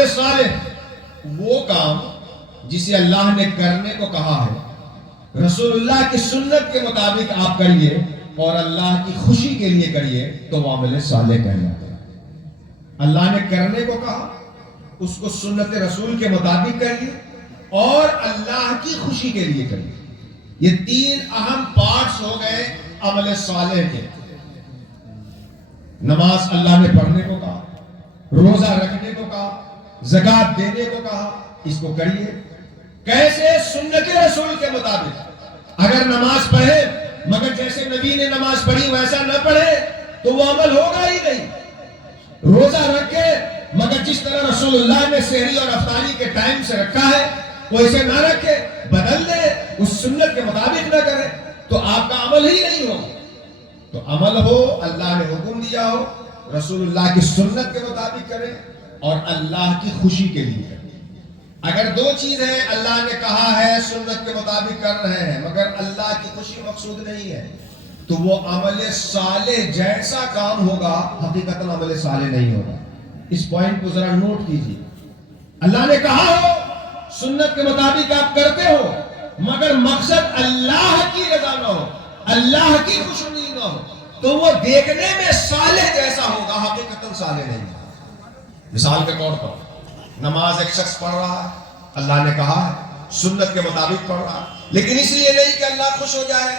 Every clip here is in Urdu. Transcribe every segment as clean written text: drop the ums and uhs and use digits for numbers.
عمل صالح وہ کام جسے اللہ نے کرنے کو کہا ہے، رسول اللہ کی سنت کے مطابق آپ کریے اور اللہ کی خوشی کے لیے کریے تو وہ عمل صالح کہلاتا ہے۔ اللہ نے کرنے کو کہا، اس کو سنت رسول کے مطابق کریے اور اللہ کی خوشی کے لیے کریے۔ یہ تین اہم پارٹس ہو گئے عمل صالح کے۔ نماز اللہ نے پڑھنے کو کہا، روزہ رکھنے کو کہا، زکات دینے کو کہا، اس کو کریے کیسے؟ سنت رسول کے مطابق۔ اگر نماز پڑھے مگر جیسے نبی نے نماز پڑھی ویسا نہ پڑھے تو وہ عمل ہوگا ہی نہیں۔ روزہ رکھے مگر جس طرح رسول اللہ نے سحری اور افطاری کے ٹائم سے رکھا ہے ویسے نہ رکھے، بدل دے، اس سنت کے مطابق نہ کرے تو آپ کا عمل ہی نہیں ہوگا۔ تو عمل ہو، اللہ نے حکم دیا ہو، رسول اللہ کی سنت کے مطابق کریں اور اللہ کی خوشی کے لیے کریں۔ اگر دو چیزیں اللہ نے کہا ہے سنت کے مطابق کر رہے ہیں مگر اللہ کی خوشی مقصود نہیں ہے تو وہ عمل صالح جیسا کام ہوگا، حقیقتاً عمل صالح نہیں ہوگا۔ اس پوائنٹ کو ذرا نوٹ کیجیے۔ اللہ نے کہا ہو، سنت کے مطابق آپ کرتے ہو مگر مقصد اللہ کی رضا نہ ہو، اللہ کی خوشنودی نہ ہو تو وہ دیکھنے میں صالح جیسا ہوگا، حقیقتاً صالح نہیں ہے۔ مثال کے طور پر نماز ایک شخص پڑھ رہا ہے، اللہ نے کہا ہے، سنت کے مطابق پڑھ رہا ہے، لیکن اس لیے نہیں کہ اللہ خوش ہو جائے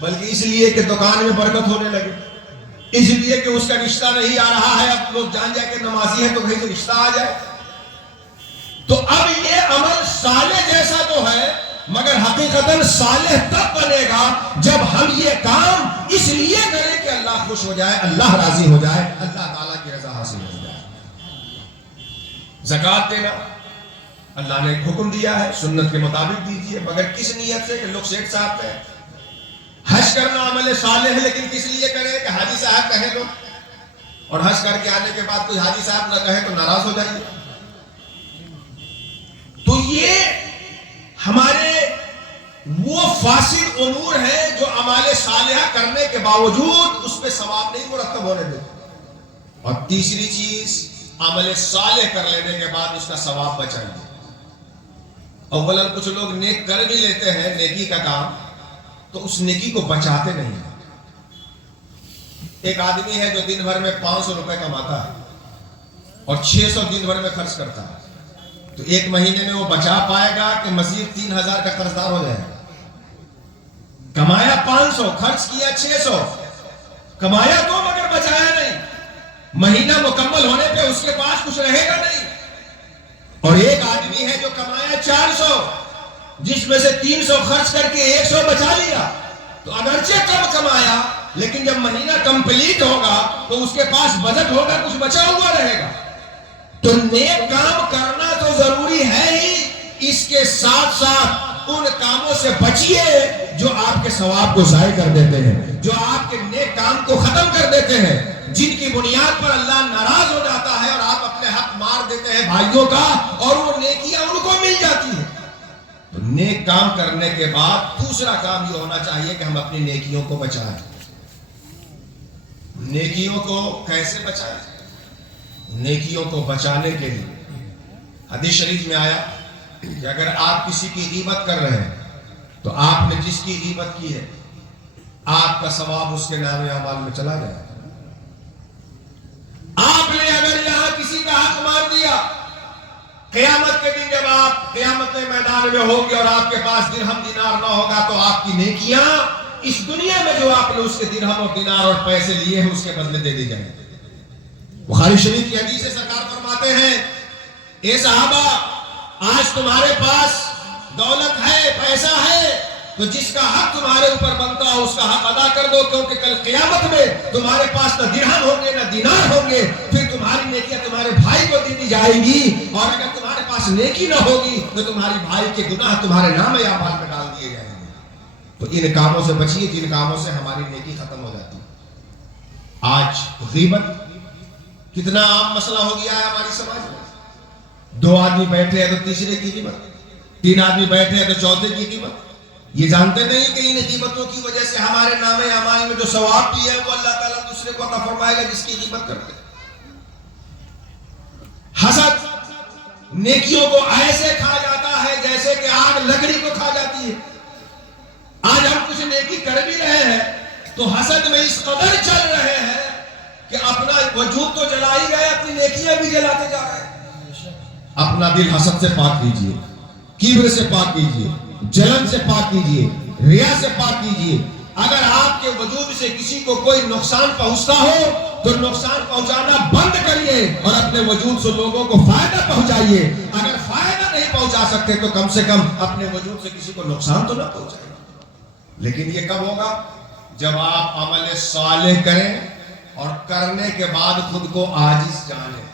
بلکہ اس لیے کہ دکان میں برکت ہونے لگے، اس لیے کہ اس کا رشتہ نہیں آ رہا ہے، اب لوگ جان جائے کہ نمازی ہے تو کہیں سے رشتہ آ جائے۔ تو اب یہ عمل صالح جیسا تو ہے مگر حقیقتاً صالح تب بنے گا جب ہم یہ کام اس لیے کریں کہ اللہ خوش ہو جائے، اللہ راضی ہو جائے، اللہ تعالیٰ کی رضا حاصل ہو جائے۔ زکات دینا اللہ نے حکم دیا ہے، سنت کے مطابق دیجیے مگر کس نیت سے کہ لوگ شیخ صاحب کہیں۔ حج کرنا عمل صالح ہے لیکن کس لیے کریں کہ حاجی صاحب کہیں لوگ، اور حج کر کے آنے کے بعد کوئی حاجی صاحب نہ کہے تو ناراض ہو جائیے۔ تو یہ ہمارے وہ فاسد امور ہیں جو اعمال صالحہ کرنے کے باوجود اس پہ ثواب نہیں مرتب ہونے دیتے۔ اور تیسری چیز، عمل صالح کر لینے کے بعد اس کا ثواب بچائیے۔ اولاً کچھ لوگ نیک کر بھی لیتے ہیں نیکی کا کام تو اس نیکی کو بچاتے نہیں۔ ایک آدمی ہے جو دن بھر میں 500 روپے کماتا ہے اور 600 دن بھر میں خرچ کرتا ہے، تو ایک مہینے میں وہ بچا پائے گا کہ مزید 3000 کا قرض دار ہو جائے گا؟ کمایا 500، خرچ کیا 600، کمایا تو مگر بچایا نہیں، مہینہ مکمل ہونے پہ اس کے پاس کچھ رہے گا نہیں۔ اور ایک آدمی ہے جو کمایا 400، جس میں سے 300 خرچ کر کے 100 بچا لیا، تو اگرچہ کم کمایا لیکن جب مہینہ کمپلیٹ ہوگا تو اس کے پاس بجٹ ہوگا، کچھ بچا ہوا رہے گا۔ تو نیک کام کرنا تو ضروری ہے ہی، اس کے ساتھ ساتھ ان کاموں سے بچیے جو آپ کے ثواب کو ضائع کر دیتے ہیں، جو آپ کے نیک کام کو ختم کر دیتے ہیں، جن کی بنیاد پر اللہ ناراض ہو جاتا ہے اور آپ اپنے حق مار دیتے ہیں بھائیوں کا اور وہ نیکیاں ان کو مل جاتی ہیں۔ تو نیک کام کرنے کے بعد دوسرا کام یہ ہونا چاہیے کہ ہم اپنی نیکیوں کو بچائیں۔ نیکیوں کو کیسے بچائیں؟ نیکیوں کو بچانے کے لیے حدیث شریف میں آیا کہ اگر آپ کسی کی غیبت کر رہے ہیں تو آپ نے جس کی غیبت کی ہے آپ کا ثواب اس کے نام اعمال میں چلا جائے۔ آپ نے اگر یہاں کسی کا حق مار دیا، قیامت کے دن جب آپ قیامت کے میدان میں ہوگے اور آپ کے پاس درہم دینار نہ ہوگا تو آپ کی نیکیاں اس دنیا میں جو آپ نے اس کے درہم اور دینار اور پیسے لیے ہیں اس کے بدلے دے دی جائیں۔ بخاری شریف کی حدیث سے سرکار فرماتے ہیں، اے صحابہ، آج تمہارے پاس دولت ہے، پیسہ ہے، تو جس کا حق تمہارے اوپر بنتا ہے اس کا حق ادا کر دو، کیونکہ کل قیامت میں تمہارے پاس نہ درہم ہوں گے نہ دینار ہوں گے، پھر تمہاری نیکیاں تمہارے بھائی کو دی جائیں گی، اور اگر تمہارے پاس نیکی نہ ہوگی تو تمہاری بھائی کے گناہ تمہارے نام اعمال میں ڈال دیے جائیں گے۔ تو ان کاموں سے بچیے جن کاموں سے ہماری نیکی ختم ہو جاتی ہے۔ آج غیبت کتنا عام مسئلہ ہو گیا ہے ہماری سماج میں۔ دو آدمی بیٹھے ہیں تو تیسرے کی غیبت، تین آدمی بیٹھے ہیں تو چوتھے کی غیبت۔ یہ جانتے نہیں کہ ان غیبتوں کی وجہ سے ہمارے نام اعمال میں جو ثواب بھی ہے وہ اللہ تعالیٰ دوسرے کو عطا فرمائے گا جس کی غیبت کرتے ہیں۔ حسد نیکیوں کو ایسے کھا جاتا ہے جیسے کہ آگ لکڑی کو کھا جاتی ہے۔ آج ہم کچھ نیکی کر بھی رہے ہیں تو حسد میں اس قدر چل رہے ہیں کہ اپنا وجود تو جلا ہی گئے، اپنی نیکیاں بھی جلاتے جا رہے ہیں۔ اپنا دل حسد سے پاک کیجئے، کبر سے پاک کیجئے، جلن سے پاک کیجئے، ریا سے پاک کیجئے۔ اگر آپ کے وجود سے کسی کو کوئی نقصان پہنچتا ہو تو نقصان پہنچانا بند کریے اور اپنے وجود سے لوگوں کو فائدہ پہنچائیے۔ اگر فائدہ نہیں پہنچا سکتے تو کم سے کم اپنے وجود سے کسی کو نقصان تو نہ پہنچائیے۔ لیکن یہ کب ہوگا؟ جب آپ عمل صالح کریں اور کرنے کے بعد خود کو عاجز جانیں۔